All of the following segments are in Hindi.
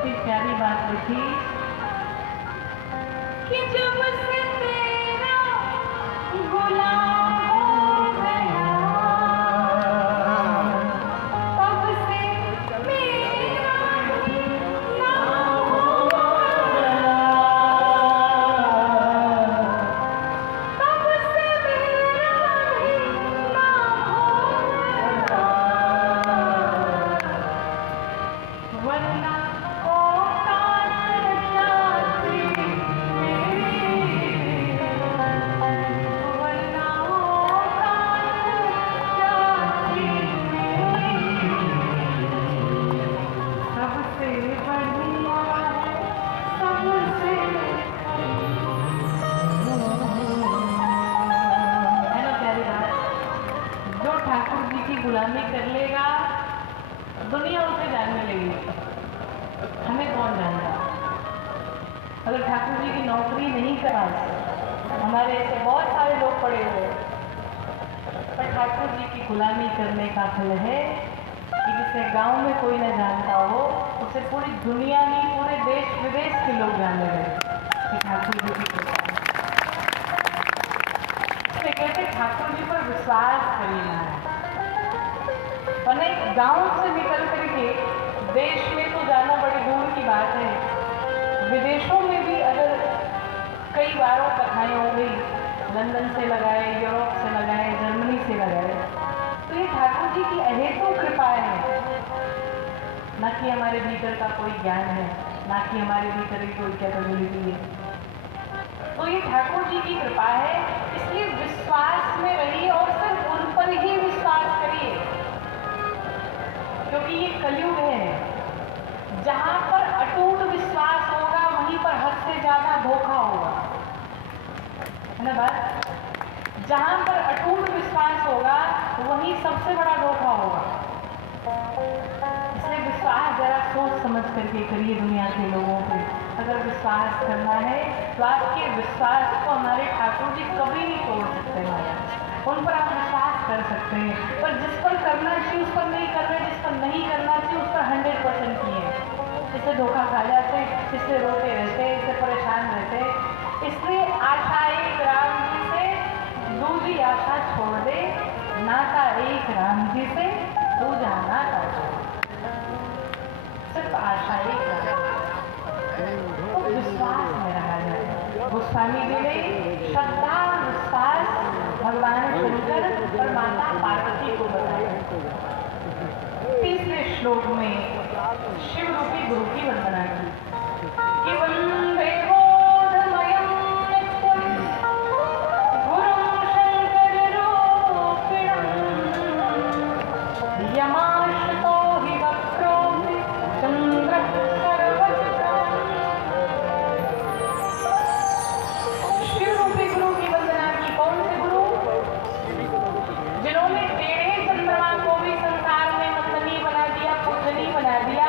कितनी प्यारी बात लिखी कि जब से तेरा गुलाम हो गया तब से मेरा भी नाम हो गया, तब से मेरा भी नाम हो गया, वरना औकात क्या थी मेरी, वरना औकात क्या थी मेरी, सबसे बढ़िया सबसे है ना प्यारी बात। जो ठाकुर जी की गुलामी कर लेगा दुनिया उसे जानने लगी, हमें कौन जानता। अगर ठाकुर जी की नौकरी नहीं करा, हमारे ऐसे बहुत सारे लोग पड़े हुए हैं, पर ठाकुर जी की गुलामी करने का फल है कि जिसे गांव में कोई न जानता हो उसे पूरी दुनिया में, पूरे देश विदेश के लोग जानने लगे कि ठाकुर जी की कृपा है। इसलिए कहते ठाकुर जी पर विश्वास करना है। और नहीं, गांव से निकल करके देश में तो जाना बड़ी दूर की बात है, विदेशों में भी अगर कई बारों कथाएं हो गई, लंदन से लगाए, यूरोप से लगाए, जर्मनी से लगाए, तो ये ठाकुर जी की अहेतु कृपा है, ना कि हमारे भीतर का कोई ज्ञान है, ना कि हमारे भीतर की कोई कैपेबिलिटी है। तो ये ठाकुर जी की कृपा है, इसलिए विश्वास में रहिए और सिर्फ उन पर ही विश्वास करिए, क्योंकि ये कलयुग है। जहां पर अटूट विश्वास होगा वहीं पर हद से ज्यादा धोखा होगा, है ना बात। जहां पर अटूट विश्वास होगा वहीं सबसे बड़ा धोखा होगा। इसलिए विश्वास जरा सोच समझ करके करिए दुनिया के लोगों पे। अगर विश्वास करना है तो आपके विश्वास को हमारे ठाकुर जी कभी नहीं तोड़ सकते महाराज। उन पर आप विश्वास कर सकते हैं, पर जिस पर करना चाहिए उस पर नहीं कर रहे, जिस पर नहीं करना चाहिए उस पर 100% किए, इससे धोखा खा जाते, इससे रोते रहते, इससे परेशान रहते। इसलिए आशा एक राम जी से, दूसरी आशा छोड़ दे, नाता एक राम जी से, दूजा नाता छोड़, सिर्फ आशा एक राम, तो विश्वास में रहा जाए। गोस्वामी जी ने श्रद्धा विश्वास भगवान शंकर और माता पार्वती को बताया। तीसरे श्लोक में शिव रूपी गुरु की वंदना की कि वंदे बोधमयं नित्यं गुरुं शंकर रूपिणं यमाश्रितो हि वक्रोऽपि चन्द्रः सर्वचित्रम्। शिव रूपी गुरु की वंदना की। कौन से गुरु? जिन्होंने टेढ़े चंद्रमा को भी संसार में वंदनीय बना दिया, पूजनीय बना दिया,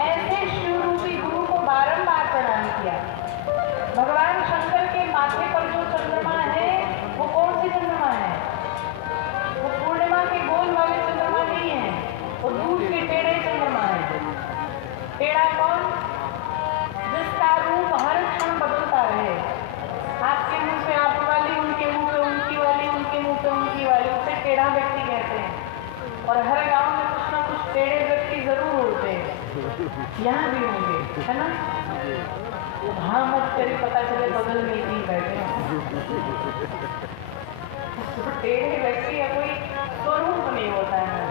ऐसे शिव रूपी गुरु को बारंबार प्रणाम किया। भगवान शंकर के माथे पर जो चंद्रमा है वो कौन सी चंद्रमा है? वो पूर्णिमा के गोल वाले चंद्रमा नहीं है, वो दूसरे टेढ़े चंद्रमा है। टेढ़ा कौन? जिसका रूप हर क्षण बदलता रहे। आपके मुंह से आप वाली, उनके मुंह पे उनकी वाली, उनके मुंह पे उनकी वाली, उसे टेढ़ा व्यक्ति कहते हैं। और हर गांव में कुछ ना कुछ टेढ़े व्यक्ति जरूर होते हैं, यहाँ भी होंगे, है ना। हाँ मत करिए, पता चले बगल में ही बैठे हैं। तो टेढ़े व्यक्ति का कोई स्वरूप नहीं होता है।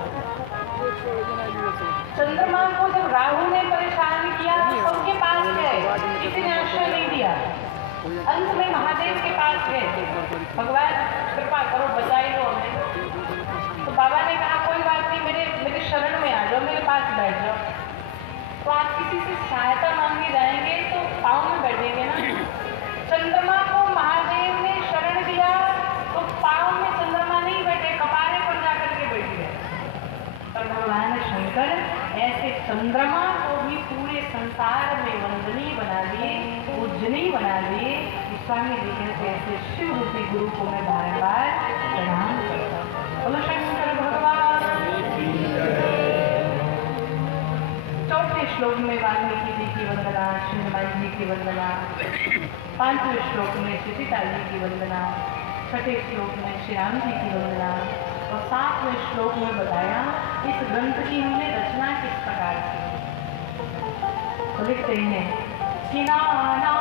चंद्रमा को जब राहु ने परेशान किया तो उनके पास गए, किसी ने आश्रय नहीं दिया। अंत में महादेव के पास गए, भगवान कृपा करो, बचाई लो हमें। तो बाबा ने कहा कोई बात नहीं, मेरे शरण में आ जाओ, मेरे पास बैठ जाओ। तो आप किसी से सहायता मांगने जाएंगे तो पाँव में बैठेंगे ना। चंद्रमा को महादेव ने शरण दिया तो पाँव में चंद्रमा नहीं बैठे, कपारे पर जाकर के बैठ गए। पर भगवान शंकर ऐसे चंद्रमा को भी पूरे संसार में वंदनीय बना दिए, पूजनीय बना दिए। स्वामी जी कहते ऐसे शिव रूपी गुरु को मैं बार-बार प्रणाम करता हूँ। शंकर भगवान। चौथे 4वें श्लोक में वाल्मीकि जी की वंदना, श्री हनुमान जी की वंदना, 5वें श्लोक में श्री सीता जी की वंदना, 6ठे श्लोक में श्री राम जी की वंदना और 7वें श्लोक में बताया इस ग्रंथ की हमने रचना किस प्रकार की। तो लिखते हैं कि नाना